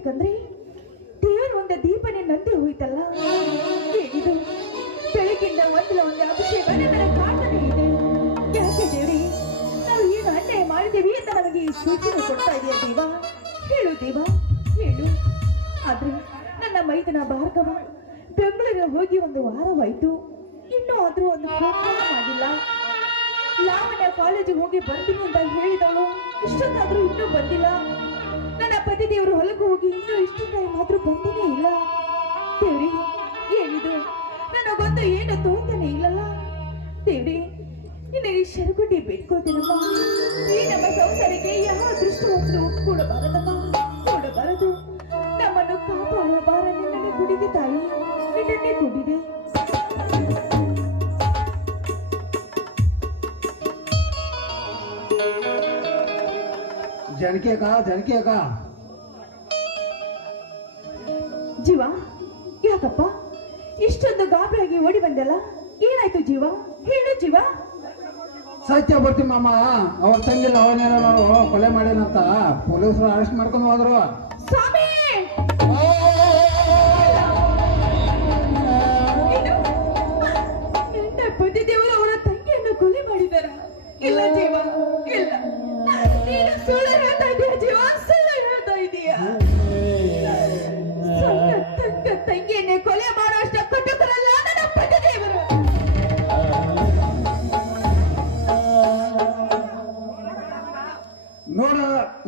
ಯಾಕಂದ್ರೆ ದೇವರು ಒಂದೇ ದೀಪನೇ ನಂದಿ ಹೋಯ್ತಲ್ಲ. ಏನಿದು ಬೆಳಗಿಂದ ಒಂದೇ ಅಭಿಷೇಕ ನನ್ನ ಕಾಣ್ತಾನೆ ಇದೆ. ಯಾಕೆ ದೇವ್ರಿ, ನಾವು ಏನು ಅನ್ಯಾಯ ಮಾಡಿದ್ದೇವೆ ಅಂತ ನಮಗೆ ಈ ಸೂಚನೆ ಕೊಡ್ತಾ ಇದೆಯಾ ದೇವ? ಹೇಳು ದೇವ, ಹೇಳು. ಆದ್ರೆ ನನ್ನ ಮೈದನ ಭಾರ್ಗವ ಬೆಂಗಳೂರಿಗೆ ಹೋಗಿ ಒಂದು ವಾರವಾಯ್ತು, ಇನ್ನೂ ಆದ್ರೂ ಒಂದು ಫೋನ್ ಮಾಡಿಲ್ಲ. ಲಾವಣ್ಯ ಕಾಲೇಜಿಗೆ ಹೋಗಿ ಬರ್ತೀನಿ ಅಂತ ಹೇಳಿದವಳು ಇಷ್ಟೊತ್ತಾದ್ರೂ ಇನ್ನೂ ಬಂದಿಲ್ಲ. ನನ್ನ ಪತಿ ದೇವರು ಹೊಲಕ್ಕೆ ಹೋಗಿ ಇನ್ನೂ ಇಷ್ಟು ಟೈಮ್ ಆದ್ರೂ ಬಂದಿನೇ ಇಲ್ಲ. ದೇವ್ರಿ, ಏನಿದು ನನಗೊಂದು ಏನು ತೋತಾನೆ ಇಲ್ಲಲ್ಲ. ದೇವ್ರಿ, ನಿನಗೆ ಶರಗುಡ್ಡಿ ಬೇಡ್ಕೋತೀನಮ್ಮ. ಈ ನಮ್ಮ ಸಂಸಾರಕ್ಕೆ ಯಾವ ದೃಷ್ಟವನ್ನು ಕೊಡಬಾರದಮ್ಮ, ಕೊಡಬಾರದು. ನಮ್ಮನ್ನು ಕಾಪಾಡುವ ಭಾರ ನಿನ್ನೆ ಕುಡಿದೆ ತಾಯಿ, ನಿನ್ನೆ ಕುಡಿದೆ. ಜನಕಿ ಅಕ್ಕ ಜೀವ, ಯಾಕಪ್ಪ ಇಷ್ಟೊಂದು ಗಾಬರಿಯಾಗಿ ಓಡಿ ಬಂದಲ್ಲ? ಏನಾಯ್ತು ಜೀವ, ಹೇಳು ಜೀವ. ಸತ್ಯ ಬರ್ತಿ ಮಾಮ, ಅವ್ರ ತಂಗಿಲ್ಲ ಅವನೇನ ನಾವು ಕೊಲೆ ಮಾಡೇನಂತ ಪೊಲೀಸರು ಅರೆಸ್ಟ್ ಮಾಡ್ಕೊಂಡು ಹೋದ್ರು. ಸ್ವಾಮಿ, ನನ್ನ ಪತಿ ದೇವರು ಅವರ ತಂಗಿಯನ್ನು ಕೊಲೆ ಮಾಡಿದಾರ? ಇಲ್ಲ ಜೀವ, ಇಲ್ಲ. ನೀನು ಸುಳ್ಳು ಹೇಳ್ತಾ ಇದೀಯ ಜೀವ, ಸುಳ್ಳು ಹೇಳ್ತಾ ಇದೀಯ. ತಂಗಿಯನ್ನೇ ಕೊಲೆ ಮಾಡುವಷ್ಟ ಕಟುಕರಲ್ಲ ನನ್ನ ಪತಿ ದೇವರು.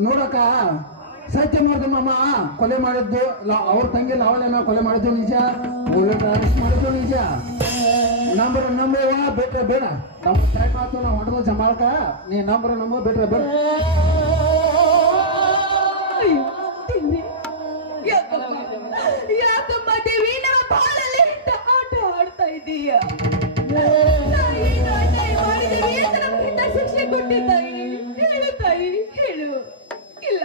ನೋಡಕ್ಕ, ಸತ್ಯ ಮಾಡ್ದ ಮಾಮ, ಕೊಲೆ ಮಾಡಿದ್ದು ಅವ್ರ ತಂಗಿ ಲಾವಣ್ಯನ ಕೊಲೆ ಮಾಡಿದ್ದು ನಿಜ, ಅರೆಸ್ಟ್ ಮಾಡಿದ್ದು ನಿಜ. ನಂಬುವ ಬೇಟ್ರೆ ಬೇಡ, ನಮ್ಮ ಟೈಮ್ ಆಯ್ತು, ನಾವು ಹೊಡೆದ ಜಮಾಳ್ಕ ನೀ ನಂಬ ಬೇಟ್ರೆ ಬೇಡ. ಯಾಕಮ್ಮ ದೇವಿ ನಮ್ಮ ಬಾಳಲ್ಲಿ ಇಂಥ ಆಟ ಆಡ್ತಾ ಇದೀಯ? ಶಿಕ್ಷೆ ಕೊಟ್ಟಿದ್ದಾಯಿ, ಹೇಳು ತಾಯಿ, ಹೇಳು. ಇಲ್ಲ,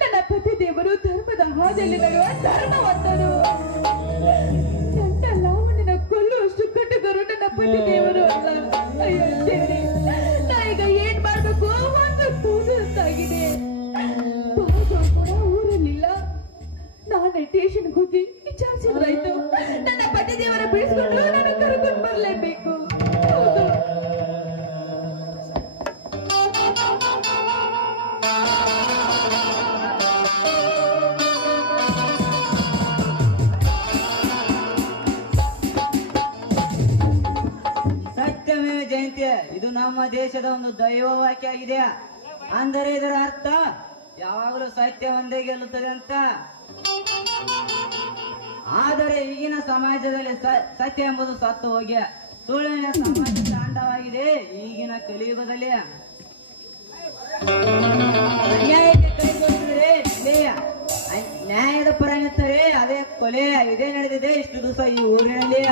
ನನ್ನ ಪತಿ ದೇವರು ಧರ್ಮದ ಹಾದಿಯಲ್ಲಿ ನಡೆಯುವ ಧರ್ಮವಂತರು. ನನ್ನ ಲಾವಣ್ಯನ ಕೊಲ್ಲುವಷ್ಟು ಕಟುಕರು ನನ್ನ ಪತಿ ದೇವರು ಅಲ್ಲ. ಅಯ್ಯೋ ದೇವ್ರಿ, ನಾ ಈಗ ಏನ್ ಮಾಡ್ಬೇಕು ಒಂದು ತೋರಿಸ್ತಾಗಿದೆ. ಕೂಡ ಊರಲ್ಲಿಲ್ಲ. ನಾನೇ ಸ್ಟೇಷನ್ಗೆ ಹೋಗಿ ವಿಚಾರಿಸಿದ್ರಾಯ್ತು. ನನ್ನ ಪತಿ ದೇವರ ಬಿಡಿಸ್ಕೊಂಡು ನಾನು ಕರ್ಕೊಂಡು ಬರ್ಲೇಬೇಕು. ಹೌದು. ಸತ್ಯಮೇವ ಜಯಂತಿ, ಇದು ನಮ್ಮ ದೇಶದ ಒಂದು ದೈವ ವಾಕ್ಯ ಆಗಿದೆ. ಅಂದರೆ ಇದರ ಅರ್ಥ ಯಾವಾಗಲೂ ಸತ್ಯ ಒಂದೇ ಗೆಲ್ಲುತ್ತದೆ ಅಂತ. ಆದರೆ ಈಗಿನ ಸಮಾಜದಲ್ಲಿ ಸತ್ಯ ಎಂಬುದು ಸತ್ತು ಹೋಗಿ ಸುಳ್ಳಿನ ಸಮಾಜ ತಾಂಡವಾಗಿದೆ. ಈಗಿನ ಕಲಿಯುಗದಲ್ಲಿ ಅನ್ಯಾಯಕ್ಕೆ ಕೈ ಕೊಟ್ಟಿದ್ರೆ ನ್ಯಾಯದ ಪರ ನಿಂತರೆ ಅದೇ ಕೊಲೆ. ಇದೇ ನಡೆದಿದೆ ಇಷ್ಟು ದಿವಸ ಈ ಊರಿನಲ್ಲಿ.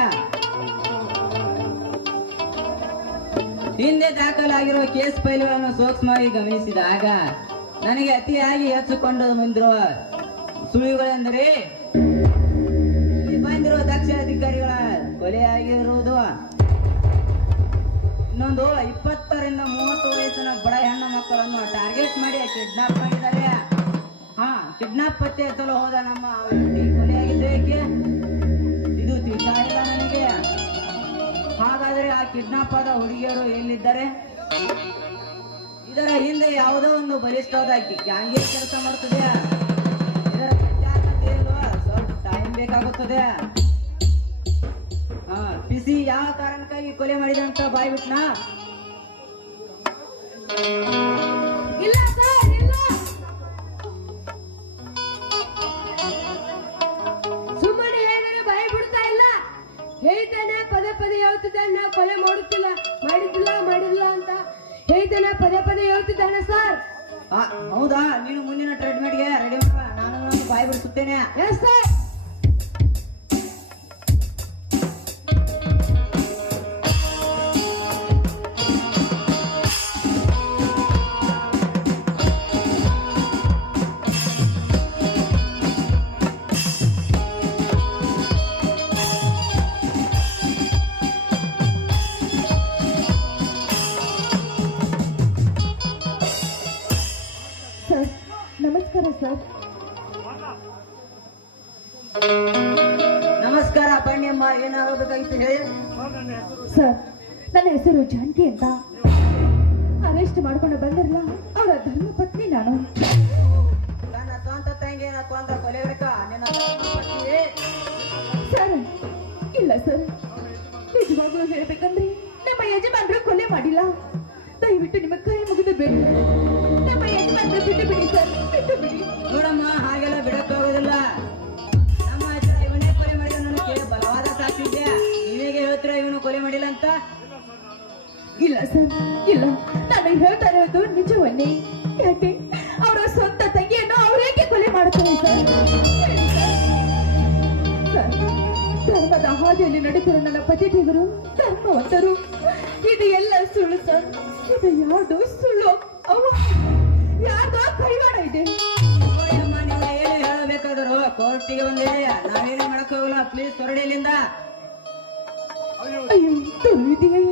ಹಿಂದೆ ದಾಖಲಾಗಿರುವ ಕೇಸ್ ಫೈಲ್ಗಳನ್ನು ಸೂಕ್ಷ್ಮವಾಗಿ ಗಮನಿಸಿದಾಗ ನನಗೆ ಅತಿಯಾಗಿ ಹೆಚ್ಚಿಕೊಂಡು ಬಂದಿರುವ ಸುಳಿವುಗಳೆಂದರೆ ಇಲ್ಲಿ ಬಂದಿರುವ ದಕ್ಷ ಅಧಿಕಾರಿಗಳ ಕೊಲೆಯಾಗಿರುವುದು, ಇನ್ನೊಂದು 20 ರಿಂದ 30 ವಯಸ್ಸಿನ ಬಡ ಹೆಣ್ಣು ಮಕ್ಕಳನ್ನು ಟಾರ್ಗೆಟ್ ಮಾಡಿ ಕಿಡ್ನಾಪ್ ಮಾಡಿದ್ದಾರೆ. ಕಿಡ್ನಾಪ್ ಪತ್ತೆ ಹಚ್ಚಲು ಹೋದ ನಮ್ಮ ವ್ಯಕ್ತಿ ಕೊಲೆಯಾಗಿದ್ದೇಕೆ ಇದು ತಿಳಿತಾ ಇಲ್ಲ ನನಗೆ. ಹಾಗಾದರೆ ಆ ಕಿಡ್ನಾಪ್ ಆದ ಹುಡುಗಿಯರು ಎಲ್ಲಿದ್ದಾರೆ? ಇದರ ಹಿಂದೆ ಯಾವುದೋ ಒಂದು ಬಲಿಷ್ಠವಾದ ಗ್ಯಾಂಗೇ ಕೆಲಸ ಮಾಡುತ್ತದೆ. ಇದರ ಪ್ರತ್ಯಾರ ತಿಳಿಯಲು ಸ್ವಲ್ಪ ಟೈಮ್ ಬೇಕಾಗುತ್ತದೆ. ಪಿಸಿ ಯಾವ ಕಾರಣಕ್ಕಾಗಿ ಕೊಲೆ ಮಾಡಿದಂತ ಬಾಯ್ಬಿಟ್ನ? ಇಲ್ಲ ಸರ್, ಇಲ್ಲ. ಸುಮ್ಮನೆ ಹೇಳಿದರೆ ಬಾಯಿ ಬಿಡ್ತಾ ಇಲ್ಲ. ಹೇಳ್ತಾನೆ ಪದೇ ಪದೇ ಹೇಳ್ತಿದ್ದಾನೆ, ನಾ ಕೊಲೆ ಮಾಡಿಲ್ಲ ಅಂತ ಹೇಳ್ತಾನೆ, ಪದೇ ಪದೇ ಹೇಳ್ತಿದ್ದಾನೆ ಸರ್. ಹೌದಾ? ನೀನು ಮುಂದಿನ ಟ್ರೀಟ್ಮೆಂಟ್ಗೆ ರೆಡಿ ಮಾಡುವ, ನಾನು ಬಾಯಿ ಬಿಡಿಸುತ್ತೇನೆ. Yes sir. ನಮಸ್ಕಾರ ಸರ್. ನಮಸ್ಕಾರ ಬನ್ನಿಯಮ್ಮ, ಏನಾಗಬೇಕಾಗಿತ್ತು ಹೇಳಿ. ಸರ್, ನನ್ನ ಹೆಸರು ಜಾನಕಿ ಅಂತ. ಅರೆಸ್ಟ್ ಮಾಡ್ಕೊಂಡು ಬಂದಿರಲ್ಲ, ಅವರ ಧರ್ಮ ಪತ್ನಿ ನಾನು. ನನ್ನ ಸ್ವಂತ ತಂಗಿಯನ್ನ ಕೊಂದ ಕೊಲೆಗಡಕ ನಿನ್ನ ಧರ್ಮಪತ್ನಿಯೇ? ಸರ್, ಇಲ್ಲ ಸರ್, ನಿಜವಾಗ್ಲೂ ಹೇಳ್ಬೇಕಂದ್ರೆ ನಮ್ಮ ಯಜಮಾನ್ರು ಕೊಲೆ ಮಾಡಿಲ್ಲ. ದಯವಿಟ್ಟು ನಿಮ್ಮ ಕೈ ಮುಗಿದು ಬೇಡಿ, ನಮ್ಮ ಯಜಮಾನ್ರು ಬಿಟ್ಟು ಬಿಡಿ ಸರ್, ಬಿಟ್ಟು ಬಿಡಿ. ನೋಡಮ್ಮ, ಹಾಗೆಲ್ಲ ಬಿಡಕ್ಕಾಗೋದಿಲ್ಲ. ನಮ್ಮ ಹತ್ರ ಇವನೇ ಕೊಲೆ ಮಾಡಿದ ನನಗೆ ಬಲವಾದ ಸಾಕ್ಷಿದೆ. ನೀವೇಗೆ ಹೇಳ್ತೀರಾ ಇವನು ಕೊಲೆ ಮಾಡಿಲ್ಲ ಅಂತ? ಇಲ್ಲ ಸರ್, ಇಲ್ಲ, ನಾನು ಹೇಳ್ತಾ ಇರೋದು ನಿಜವನ್ನೇ. ಯಾಕೆ ಅವರ ಸ್ವಂತ ತಂಗಿಯನ್ನು ಅವರೇಕೆ ಕೊಲೆ ಮಾಡ್ತಾರೆ ಸರ್? ಹೇಳಿ ಸರ್. ಸರ್, ಧರ್ಮದ ಹಾದಿಯಲ್ಲಿ ನಡೆದಿರೋ ನನ್ನ ಪತಿದೇವರು ಧರ್ಮವಂತರು. ಇದು ಎಲ್ಲ ಸುಳ್ಳು ಸರ್. ಇದು ಯಾರ್ದು ಸುಳ್ಳು? ಅವ ಯಾರ್ದೋ ಕೈವಾಡ ಇದೆ. ನೋಡಿಯಮ್ಮ, ನೀವು ಏನು ಹೇಳಬೇಕಾದರೂ ಕೋರ್ಟಿಗೆ ಬಂದಿದೆ. ನಾವೇನು ಮಾಡಕ್ ಹೋಗಲ್ಲ. ಪ್ಲೀಸ್ ಹೊರಡಿ ಇಲ್ಲಿಂದ. ಅಯ್ಯೋ, ಇದೆಯೇ,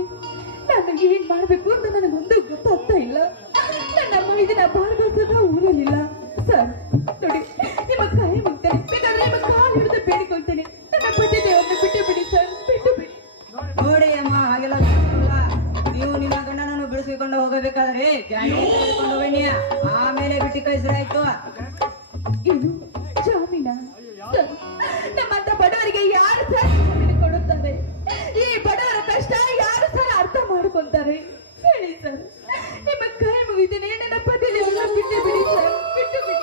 ನಾನು ಏನ್ ಮಾಡ್ಬೇಕು ಅಂತ ನನಗೊಂದು ಗೊತ್ತಾಗ್ತಾ ಇಲ್ಲ. ನನ್ನ ಮೈದಿನ ಭಾಗವತದ ಊರಲ್ಲಿಲ್ಲ ಸರ್. ನೋಡಿ, ನಿಮ್ಮ ಕೈ ಮುಗ್ತೇನೆ, ಬೇಕಾದ್ರೆ ನಿಮ್ಮ ಕಾಲು ಹಿಡಿದು ಬೇಡಿಕೊಳ್ತೇನೆ. ನನ್ನ ಪತಿ ದೇವರನ್ನು ಬಿಟ್ಟು ಬಿಡಿ ಸರ್, ಬಿಟ್ಟು ಬಿಡಿ. ನೋಡಿ ಅಮ್ಮ, ಹಾಗೆಲ್ಲ ಬಿಡಿಸಲ್ಲ. ನೀವು ನಿಮ್ಮ ಗಂಡನನ್ನು ಬಿಡಿಸಿಕೊಂಡು ಹೋಗಬೇಕಾದ್ರೆ ಜಾಮೀನು ತೆಗೆದುಕೊಂಡು ಬನ್ನಿ, ಆಮೇಲೆ ಬಿಟ್ಟು ಕಳಿಸಿರಾಯ್ತು. ಏನು ಜಾಮೀನ? ಸರ್, ನಮ್ಮಂತ ಬಡವರಿಗೆ ಯಾರು ಸರ್ ಜಾಮೀನು ಕೊಡುತ್ತಾರೆ? ಈ ಬಡವರ ಕಷ್ಟ ಯಾರು ಸರ್ ಅರ್ಥ ಮಾಡ್ಕೊಂತಾರೆ? ಹೇಳಿ ಸರ್, ನಿಮ್ಮ ಕೈ ಮುಗಿದೇನೆ, ನನ್ನ ಪತಿ ದೇವರನ್ನು ಬಿಟ್ಟು ಬಿಡಿ ಸರ್, ಬಿಟ್ಟು ಬಿಡಿ.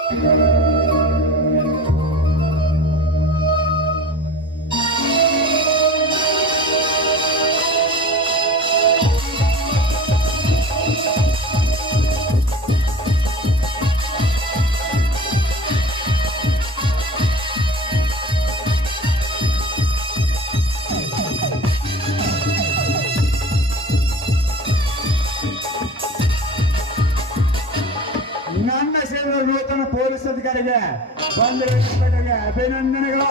ನನ್ನ ಸೇರಿದ ನೂತನ ಪೊಲೀಸ್ ಅಧಿಕಾರಿಗೆ ಬಂದಿರುವ ಇನ್ಸ್ಪೆಕ್ಟರ್ಗೆ ಅಭಿನಂದನೆಗಳು.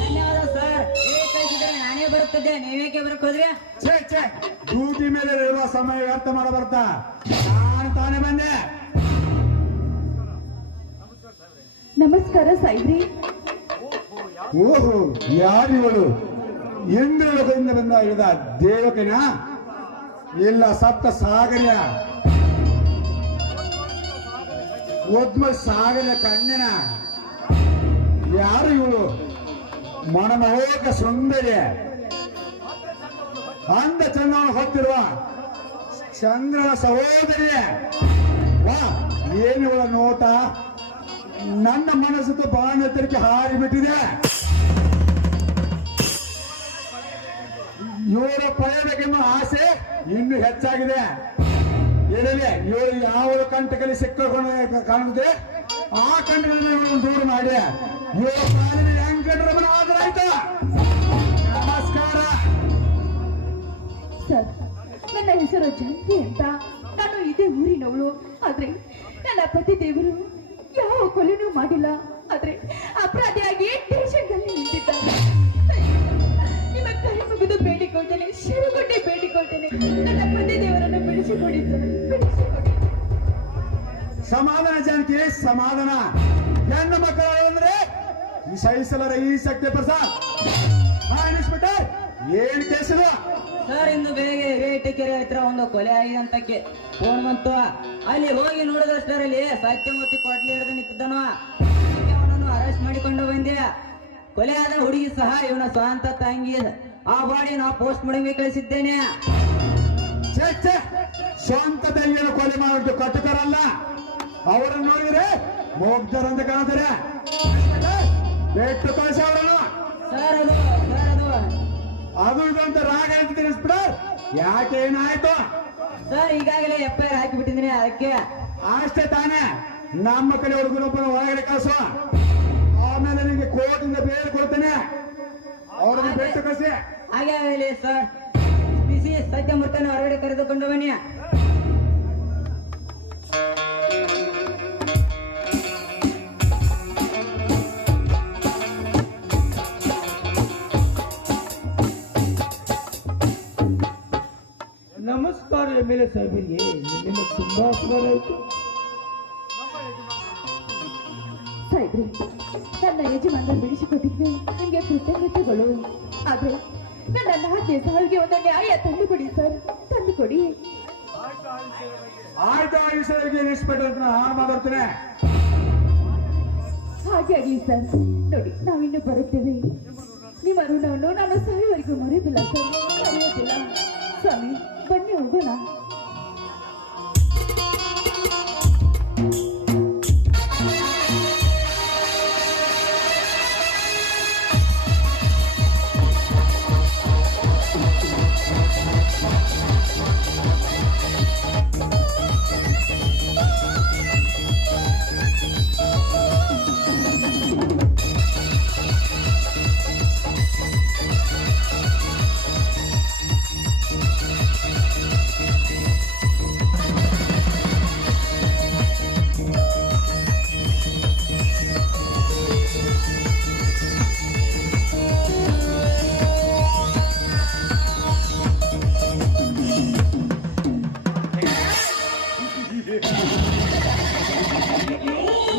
ಧನ್ಯವಾದ ಸರ್. ಹೇಗೆ ಕಳಿಸಿದ್ರೆ ನಾನೇ ಬರುತ್ತಿದ್ದೆ, ನೀವೇಕೆ ಬರಕ್ ಹೋದ್ರಿ? ಛೇ, ಡ್ಯೂಟಿ ಮೇಲೆ ಇರುವ ಸಮಯ ವ್ಯರ್ಥ ಮಾಡಬರ್ತಾ, ನಾನು ತಾನೇ ಬಂದೆ. ನಮಸ್ಕಾರ ಸಾಯಿಬ್ರಿ. ಓಹೋ, ಯಾರಿವಳು? ಇಂದ್ರಲೋಕದಿಂದ ಬಂದ ಇಳಿದ ದೇವಕಿನ? ಇಲ್ಲ ಸಪ್ತ ಸಾಗರ್ಯ ಒದ್ಮ ಸಾಗರ ಕನ್ಯನ? ಯಾರು ಇವಳು? ಮನಮೋಹಕ ಸುಂದರಿ, ಅಂದ ಚಂದವನ್ನು ಹೊತ್ತಿರುವ ಚಂದ್ರನ ಸಹೋದರಿ. ವಾ, ಏನಿವಳ ನೋಟ! ನನ್ನ ಮನಸ್ಸು ಬಾಣ ಎತ್ತರಕ್ಕೆ ಹಾರಿಬಿಟ್ಟಿದೆ. ಇವರ ಪಡೆಯಬೇಕೆಂಬ ಆಸೆ ಇನ್ನೂ ಹೆಚ್ಚಾಗಿದೆ. ಇರಲಿ, ಇವಳು ಯಾವ ಕಂಟಕಲ್ಲಿ ಸಿಕ್ಕಿಕೊಂಡು ಕಾಣುತ್ತೆ, ಆ ಕಂಟಕವನ್ನು ಇವಳನ್ನು ದೂರ ಮಾಡಿ ಇವರ ಪಾಲಿನ ವೆಂಕಟರಮಣ ಆದರಾಯ್ತು. ನಮಸ್ಕಾರ ಸರ್, ನನ್ನ ಹೆಸರು ಜಾನಕಿ ಅಂತ. ನಾನು ಇದೇ ಊರಿನವಳು. ಆದ್ರೆ ನನ್ನ ಪತಿ ದೇವರು ಯಾವ ಕೊಲೆನೂ ಮಾಡಿಲ್ಲ. ಆದ್ರೆ ಅಪರಾಧಿಯಾಗಿ ಸ್ಟೇಷನ್ನಲ್ಲಿ ನಿಂತಿದ್ದಾರೆ. ನಿಮ್ಮ ಕೈ ಮುಗಿದು ಬೇಡಿಕೊಳ್ತೇನೆ, ಶಿರಗೊಡ್ಡಿ ಬೇಡಿಕೊಳ್ತೇನೆ, ನನ್ನ ಪತಿ ದೇವರನ್ನು ಬಿಡಿಸಿಕೊಡಿ ಸರ್, ಬಿಡಿಸಿಕೊಡಿ. ಸಮಾಧಾನ ಜಾನಕಿ, ಸಮಾಧಾನ. ಹೆಣ್ಣು ಮಕ್ಕಳು ಅಂದ್ರೆ ಸಹಿಸಲಾರ ಈ ಶಕ್ತಿ ಪ್ರಸಾದ್. ಇನ್ಸ್ಪೆಕ್ಟರ್, ಏನ್ ಕೇಸಿದ? ಸರ್, ಇಂದು ಬೆಳಿಗ್ಗೆ ಹಿರೇಟಿಕೆರೆ ಹತ್ರ ಒಂದು ಕೊಲೆ ಆಗಿದೆ ಅಂತ ಫೋನ್ ಬಂತು. ಅಲ್ಲಿ ಹೋಗಿ ನೋಡಿದಷ್ಟರಲ್ಲಿ ಸತ್ಯಮೂರ್ತಿ ಕೊಟ್ಲಿ ಹಿಡಿದು ನಿಂತಿದ್ದನು. ಅವನನ್ನು ಅರೆಸ್ಟ್ ಮಾಡಿಕೊಂಡು ಬಂದೆ. ಕೊಲೆ ಆದ ಹುಡುಗಿ ಸಹ ಇವನ ಸ್ವಂತ ತಂಗಿ. ಆ ಬಾಡಿ ನಾವು ಪೋಸ್ಟ್ ಮಾಡಿ ಕಳಿಸಿದ್ದೇನೆ. ಸ್ವಂತ ತಂಗಿಯನ್ನು ಕೊಲೆ ಮಾಡಿದ್ದು ಕಟ್ಟುಕರಲ್ಲ. ಅವರನ್ನು ನೋಡಿದ್ರೆ ಮುಗ್ಧರಂತ ಕಾಣ್ತಾರೆ. ಬೆಟ್ಟು ಕಳಿಸಿ ಅವರನ್ನು. ಸರ್, ಅದು ಇದು ಅಂತ ರಾಗ ಹೇಳ್ತಿದ್ದೀನಿ ಇನ್ಸ್ಪೆಕ್ಟರ್. ಯಾಕೆ ಏನಾಯ್ತು? ಸರ್, ಈಗಾಗಲೇ FIR ಹಾಕಿಬಿಟ್ಟಿದ್ದೀನಿ. ಅದಕ್ಕೆ ಅಷ್ಟೇ ತಾನೇ. ನಮ್ಮ ಕಡೆ ಹುಡುಗನೊಬ್ಬನ ಒಳಗಡೆ ಕಳಿಸು, ಆಮೇಲೆ ನಿಮಗೆ ಕೋರ್ಟಿಂದ ಬೇರೆ ಕೊಡ್ತೇನೆ. ಅವ್ರನ್ನ ಬೆಟ್ಟು ಕಳಿಸಿ. ಹಾಗೆ ಆಗಲಿ ಸರ್. ಬಿಸಿ ಸತ್ಯಮೂರ್ತನ ಹೊರಗಡೆ ಕರೆದುಕೊಂಡು ಬನ್ನಿ. ನಮಸ್ಕಾರ MLA ಸಾಹೇಬರಿಗೆ. ನಿನ್ನೆ ತುಂಬಾ ಸುಮಾರಾಯಿತು ಸಾಯಿಬ್ರಿ, ನನ್ನ ಯಜಮಾನ ಬಿಡಿಸಿಕೊಟ್ಟಿದ್ದು ನಿಮಗೆ ಕೃತಜ್ಞತೆಗಳು. ಆದ್ರೆ ನನ್ನ ನಾಲ್ಕನೇ ಸಾವಿಗೆ ಒಂದು ನ್ಯಾಯ ತಂದುಕೊಡಿ ಸರ್, ತಂದುಕೊಡಿ. ಆಯ್ತು ಆಯುಷರಿಗೆ ಇನ್ಸ್ಪೆಕ್ಟರ್ ಮಾತಾಡ್ತೇನೆ. ಹಾಗೆ ಆಗ್ಲಿ ಸರ್. ನೋಡಿ, ನಾವಿನ್ನು ಬರುತ್ತೇವೆ. ನಿಮ್ಮ ಋಣವನ್ನು ನಾನು ಸಾಯುವವರೆಗೂ ಮರೆಯುವುದಿಲ್ಲ ಸರ್, ಮರೆಯುವುದಿಲ್ಲ. ಸ್ವಾಮಿ, ಬನ್ನಿ ಹೋಗೋಣ.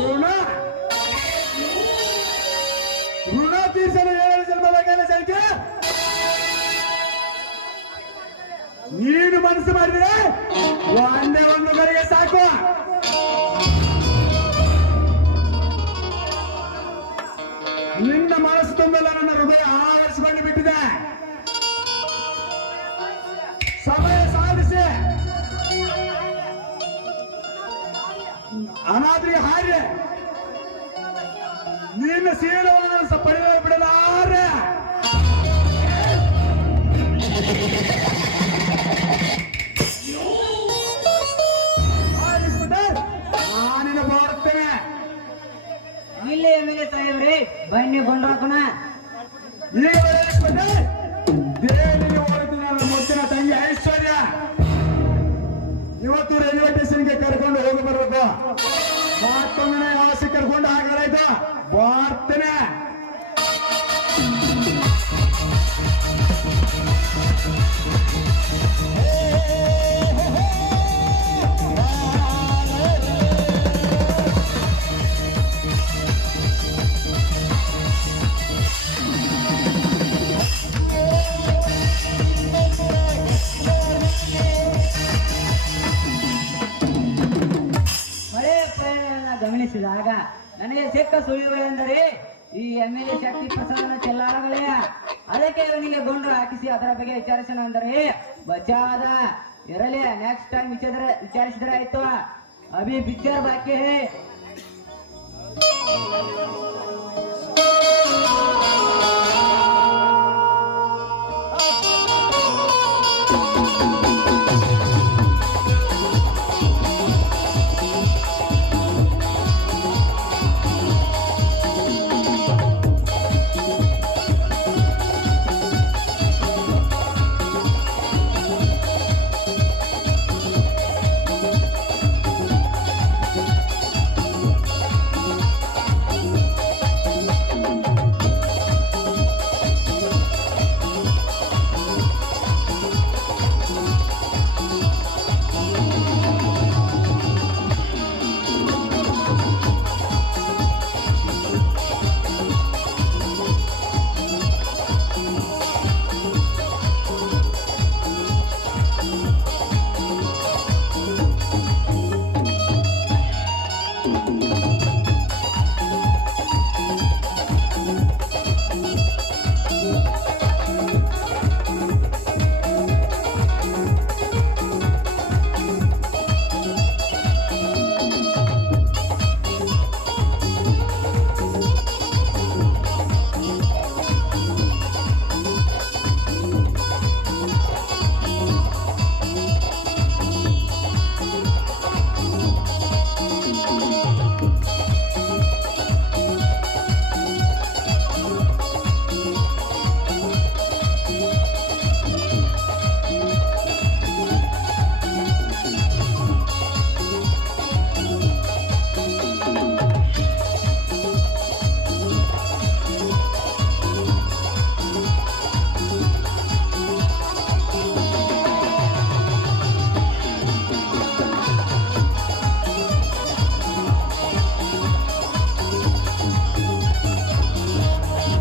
ಋಣ ಋಣ ತೀರ್ಸಲು 7 ಜನ್ಮದ ಕೆಲಸಕ್ಕೆ ನೀನು ಮನಸ್ಸು ಮಾಡಿದ್ರೆ ಒಂದೇ ಒಂದು ಕಡೆಗೆ ಸಾಕು. ನಿನ್ನ ಮನಸ್ಸು ತುಂಬೆಲ್ಲ ನನ್ನ ಹೃದಯ ಆವರಿಸಿಕೊಂಡು ಬಿಟ್ಟಿದೆ. ಸಮಯ ಸಾಧಿಸಿ ಅನಾದ್ರಿಗೆ ಹಾರಿ ನಿನ್ನ ಸೀಳವನ್ನು ಪಡೆದ ಬಿಡಲಾರೆ. ನಾನಿನ ಬರ್ತೇನೆ. ಇಲ್ಲಿ ಎಮ್ಮೆಲ್ಯೆ ಸಾಹೇಬ್ರಿ, ಬನ್ನಿ ಗೊಂಡ್ರಾಕಣ. ಈಗ ದೇವಿಗೆ ಹೊರತು ನನ್ನ ಮುದ್ದಿನ ತಂಗಿ ಐಶ್ವರ್ಯ ಇವತ್ತು ರೈಲ್ವೆ ಸ್ಟೇಷನ್ಗೆ ಕರ್ಕೊಂಡು ಹೋಗಿ ಬರ್ಬೇಕು. ಮತ್ತೊಮ್ಮೆ ಆಸೆ ಕರ್ಕೊಂಡು ಹಾಗಾರಾಯ್ತು ಬರ್ತೇನೆ. ಮಳೆ ಪ್ರಯಾಣ ಗಮನಿಸಿದಾಗ ನನಗೆ ಸಿಕ್ಕ ಸುಳಿವುಗಳೆಂದರೆ ಈ ಎಮ್ಮೆಲ್ಯೆ ಶಕ್ತಿ ಪ್ರಸಾದನ ಚೆಲ್ಲಾಡಗಳೇ. ಅದಕ್ಕೆ ಇವನಿಗೆ ಗೊಂಡ್ರು ಹಾಕಿಸಿ ಅದರ ಬಗ್ಗೆ ವಿಚಾರಿಸೋಣ ಅಂದರೆ ಬಚಾದ ಇರಲಿ. ನೆಕ್ಸ್ಟ್ ಟೈಮ್ ವಿಚಾರಿಸಿದ್ರೆ ಆಯ್ತು. ಅಭಿ ಪಿಕ್ಚರ್ ಬಾಕಿ ಹೇ.